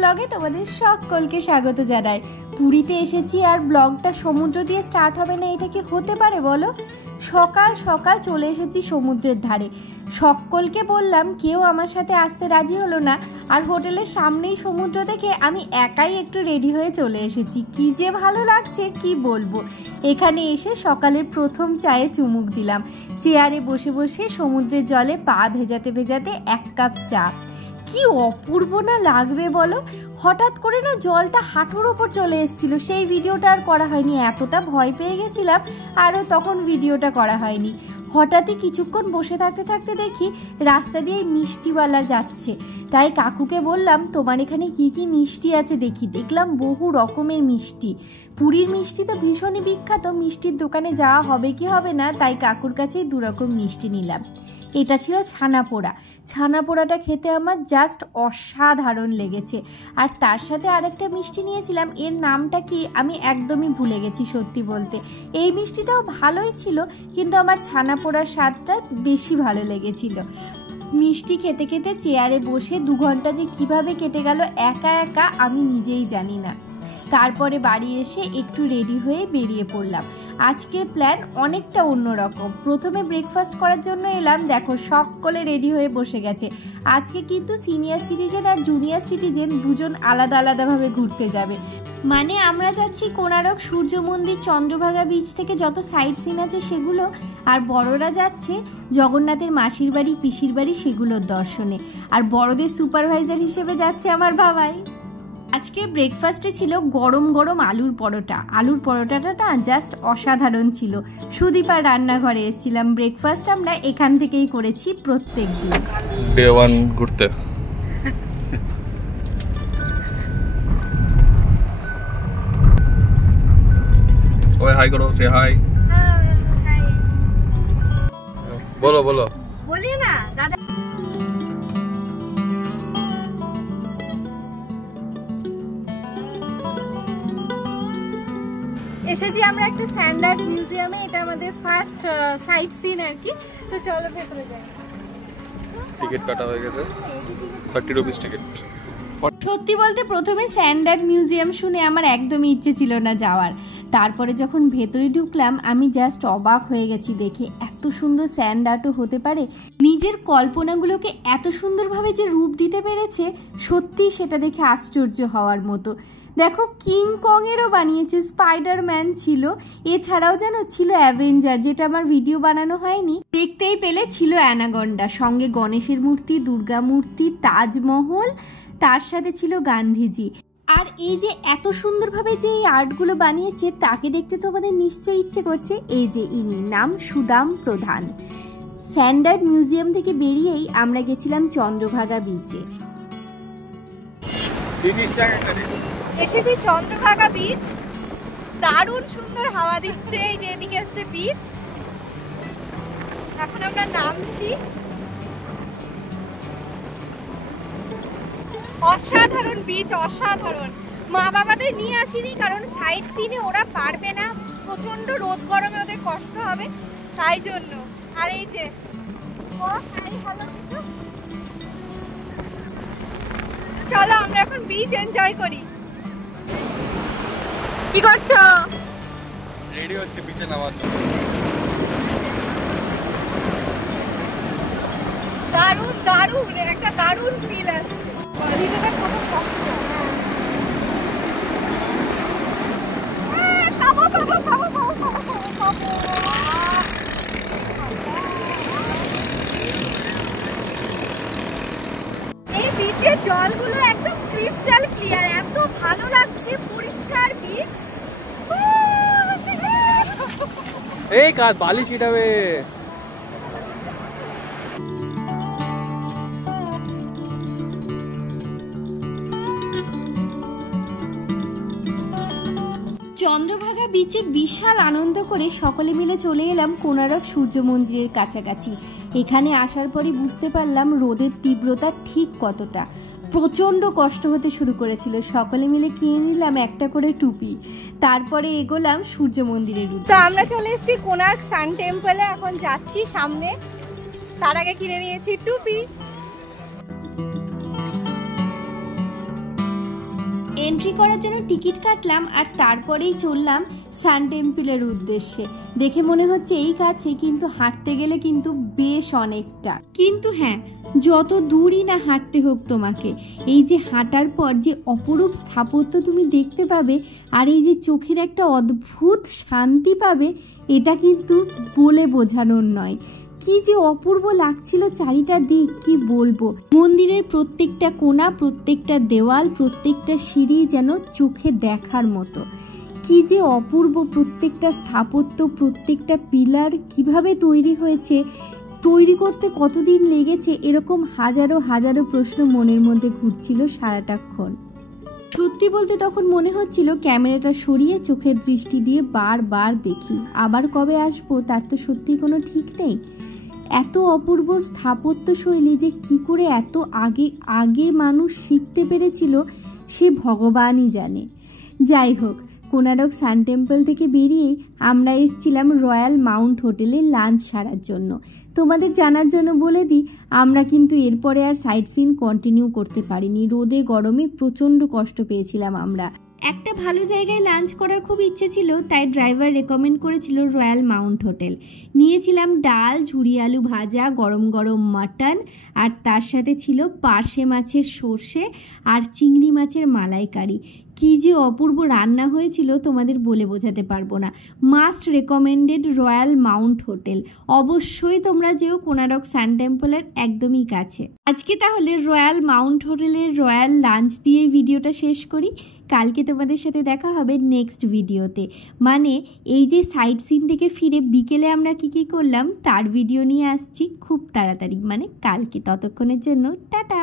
ব্লগে তোমাদের সকলকে স্বাগত জানাই। পুরীতে এসেছি আর ব্লগটা সমুদ্র দিয়ে স্টার্ট হবে না, এটা কি হতে পারে বলো? সকাল সকাল চলে এসেছি সমুদ্রের ধারে। সকলকে বললাম, কেউ আমার সাথে আসতে রাজি হলো না। আর হোটেলের সামনেই সমুদ্র দেখে আমি একাই একটু রেডি হয়ে চলে এসেছি। কি যে ভালো লাগছে কি বলবো। এখানে এসে সকালের প্রথম চায়ে চুমুক দিলাম। চেয়ারে বসে বসে সমুদ্রের জলে পা ভেজাতে ভেজাতে এক কাপ চা। কি অপূর্ব না লাগবে বলো। হঠাৎ করে না জলটা হাঁটুর ওপর চলে এসেছিল, সেই ভিডিওটা আর করা হয়নি। এতটা ভয় পেয়ে গেছিলাম আরও তখন ভিডিওটা করা হয়নি। হঠাৎই কিছুক্ষণ বসে থাকতে থাকতে দেখি রাস্তা দিয়ে মিষ্টিওয়ালা যাচ্ছে। তাই কাকুকে বললাম, তোমার এখানে কি কি মিষ্টি আছে দেখি। দেখলাম বহু রকমের মিষ্টি। পুরীর মিষ্টি তো ভীষণই বিখ্যাত, মিষ্টির দোকানে যাওয়া হবে কি হবে না, তাই কাকুর কাছেই দুরকম মিষ্টি নিলাম। এটা ছিল ছানা পোড়া। ছানা পোড়াটা খেতে আমার জাস্ট অসাধারণ লেগেছে। আর তার সাথে আরেকটা মিষ্টি নিয়েছিলাম, এর নামটা কি আমি একদমই ভুলে গেছি সত্যি বলতে। এই মিষ্টিটাও ভালোই ছিল, কিন্তু আমার ছানা পোড়ার স্বাদটা বেশি ভালো লেগেছিল। মিষ্টি খেতে খেতে চেয়ারে বসে 2 ঘন্টা যে কিভাবে কেটে গেল একা একা আমি নিজেই জানি না। তারপরে বাড়ি এসে একটু রেডি হয়ে বেরিয়ে পড়লাম। আজকের প্ল্যান অনেকটা অন্যরকম। প্রথমে ব্রেকফাস্ট করার জন্য এলাম, দেখো সকলে রেডি হয়ে বসে গেছে। আজকে কিন্তু সিনিয়র সিটিজেন আর জুনিয়র সিটিজেন দুজন আলাদা আলাদাভাবে ঘুরতে যাবে। মানে আমরা যাচ্ছি কোণারক, সূর্য মন্দির, চন্দ্রভাগা বিচ থেকে যত সাইট সিন আছে সেগুলো, আর বড়রা যাচ্ছে জগন্নাথের মাসির বাড়ি, পিসির বাড়ি, সেগুলোর দর্শনে। আর বড়দের সুপারভাইজার হিসেবে যাচ্ছে আমার বাবাই। আজকে ব্রেকফাস্টে ছিল গরম গরম আলুর পরোটা। আলুর পরোটাটা না জাস্ট অসাধারণ ছিল। সুদীপার রান্নাঘরে এসেছিলাম। ব্রেকফাস্ট আমরা এখান থেকেই করেছি প্রত্যেক দিন। ডে 1 ঘুরতে। ওই হাই করো, সে হাই। হাই বলো বলো। বলি না দাদা। এসেছি আমরা একটা স্ট্যান্ডার্ড মিউজিয়ামে। এটা আমাদের ফার্স্ট সাইট সিন আর কি। তো চলো ভেতরে যাই। টিকিট কাটা হয়ে গেছে, 30 রুপিস টিকিট। সত্যি বলতে প্রথমে স্ট্যান্ডার্ড মিউজিয়াম শুনে আমার একদমই ইচ্ছে ছিল না যাওয়ার। তারপরে যখন ভেতরে ঢুকলাম আমি জাস্ট অবাক হয়ে গেছি দেখে। এত সুন্দর স্যান্ড আর্টও হতে পারে। নিজের কল্পনাগুলোকে এত সুন্দরভাবে যে রূপ দিতে পেরেছে, সত্যি সেটা দেখে আশ্চর্য হওয়ার মতো। দেখো কিং কং এরও বানিয়েছে, স্পাইডারম্যান ছিল, এছাড়াও যেন ছিল অ্যাভেঞ্জার, যেটা আমার ভিডিও বানানো হয়নি। দেখতেই পেলে ছিল অ্যানাকন্ডা, সঙ্গে গণেশের মূর্তি, দুর্গা মূর্তি, তাজমহল, তার সাথে ছিল গান্ধীজি। আর এই যে এত সুন্দরভাবে যে এই আর্টগুলো বানিয়েছে তাকে দেখতে তোমাদের নিশ্চয়ই ইচ্ছে করছে। এই যে ইনি, নাম সুদাম প্রধান। স্ট্যান্ডার্ড মিউজিয়াম থেকে বেরিয়েই আমরা গেছিলাম চন্দ্রভাগা বিচে। এসেছি চন্দ্রভাগা বিচ। দারুণ সুন্দর হাওয়া দিচ্ছে। এই যে এদিকে হচ্ছে বিচ। এখন আমরা নামছি। অসাধারণ বিচ, অসাধারণ। মা বাবাদের নিয়ে আসিনি কারণ সাইট সিনে ওরা পারবে না, প্রচন্ড রোদ গরমে ওদের কষ্ট হবে, তাই জন্য। আর এই যে চলো আমরা এখন বিচ এনজয় করি। কি করছো? রেডি হচ্ছে বিচে নামার জন্য। দারুণ দারুণ একটা দারুণ ফিল আসছে। এই বিচের জলগুলো একদম ক্রিস্টাল ক্লিয়ার, এত ভালো লাগছে, পরিষ্কার বিচ। এই কাজ বালি ছিটাবে। চন্দ্রভাগা বিচে বিশাল আনন্দ করে সকলে মিলে চলে এলাম কোণারক সূর্য মন্দিরের কাছাকাছি। এখানে আসার পরে বুঝতে পারলাম রোদের তীব্রতা ঠিক কতটা। প্রচণ্ড কষ্ট হতে শুরু করেছিল। সকলে মিলে কিনে নিলাম একটা করে টুপি। তারপরে এগোলাম সূর্য মন্দিরের উদ্দেশ্যে। তো আমরা চলে এসেছি কোণার্ক সান টেম্পলে, এখন যাচ্ছি সামনে। তার আগে কিনে নিয়েছি টুপি। এন্ট্রি করার জন্য টিকিট কাটলাম আর তারপরেই চললাম সান টেম্পলের উদ্দেশ্যে। দেখে মনে হচ্ছে এই কাছে, কিন্তু হাঁটতে গেলে কিন্তু বেশ অনেকটা। কিন্তু হ্যাঁ, যত দূরই না হাঁটতে হোক তোমাকে, এই যে হাঁটার পর যে অপরূপ স্থাপত্য তুমি দেখতে পাবে আর এই যে চোখের একটা অদ্ভুত শান্তি পাবে, এটা কিন্তু বলে বোঝানোর নয়। কি যে অপূর্ব লাগছিল চারিটা দিক, কি বলবো। মন্দিরের প্রত্যেকটা কোণা, প্রত্যেকটা দেওয়াল, প্রত্যেকটা সিঁড়ি যেন চোখে দেখার মতো। কি যে অপূর্ব প্রত্যেকটা স্থাপত্য, প্রত্যেকটা পিলার কিভাবে তৈরি হয়েছে, তৈরি করতে কতদিন লেগেছে, এরকম হাজারো হাজারো প্রশ্ন মনের মধ্যে ঘুরছিল সারাটাক্ষণ। সত্যি বলতে তখন মনে হচ্ছিল ক্যামেরাটা সরিয়ে চোখের দৃষ্টি দিয়ে বারবার দেখি, আবার কবে আসবো তার তো সত্যি কোনো ঠিক নেই। এত অপূর্ব স্থাপত্য শৈলী যে কি করে এত আগে আগে মানুষ শিখতে পেরেছিল সে ভগবানই জানে। যাই হোক, কোনারক সান টেম্পল থেকে বেরিয়ে আমরা এসেছিলাম রয়্যাল মাউন্ট হোটেলে লাঞ্চ সারার জন্য। তোমাদের জানার জন্য বলে দিই, আমরা কিন্তু এরপরে আর সাইট সিন কন্টিনিউ করতে পারিনি। রোদে গরমে প্রচণ্ড কষ্ট পেয়েছিলাম আমরা। একটা ভালো জায়গায় লাঞ্চ করার খুব ইচ্ছে ছিল, তাই ড্রাইভার রেকমেন্ড করেছিল রয়্যাল মাউন্ট হোটেল। নিয়েছিলাম ডাল, ঝুরি আলু ভাজা, গরম গরম মাটন, আর তার সাথে ছিল পার্শে মাছের সর্ষে আর চিংড়ি মাছের মালাইকারি। কি যে অপূর্ব রান্না হয়েছিল তোমাদের বলে বোঝাতে পারবো না। Must recommended royal Mount hotel. অবশ্যই তোমরা যেও, কোনারক সান টেম্পলের একদমই কাছে। আজকে তাহলে রয়্যাল মাউন্ট হোটেলের রয়্যাল লাঞ্চ দিয়ে ভিডিওটা শেষ করি। কালকে তোমাদের সাথে দেখা হবে নেক্সট ভিডিওতে। মানে এই যে সাইট সিন থেকে ফিরে বিকেলে আমরা কি করলাম তার ভিডিও নিয়ে আসছি খুব তাড়াতাড়ি, মানে কালকে। ততক্ষণের জন্য টাটা।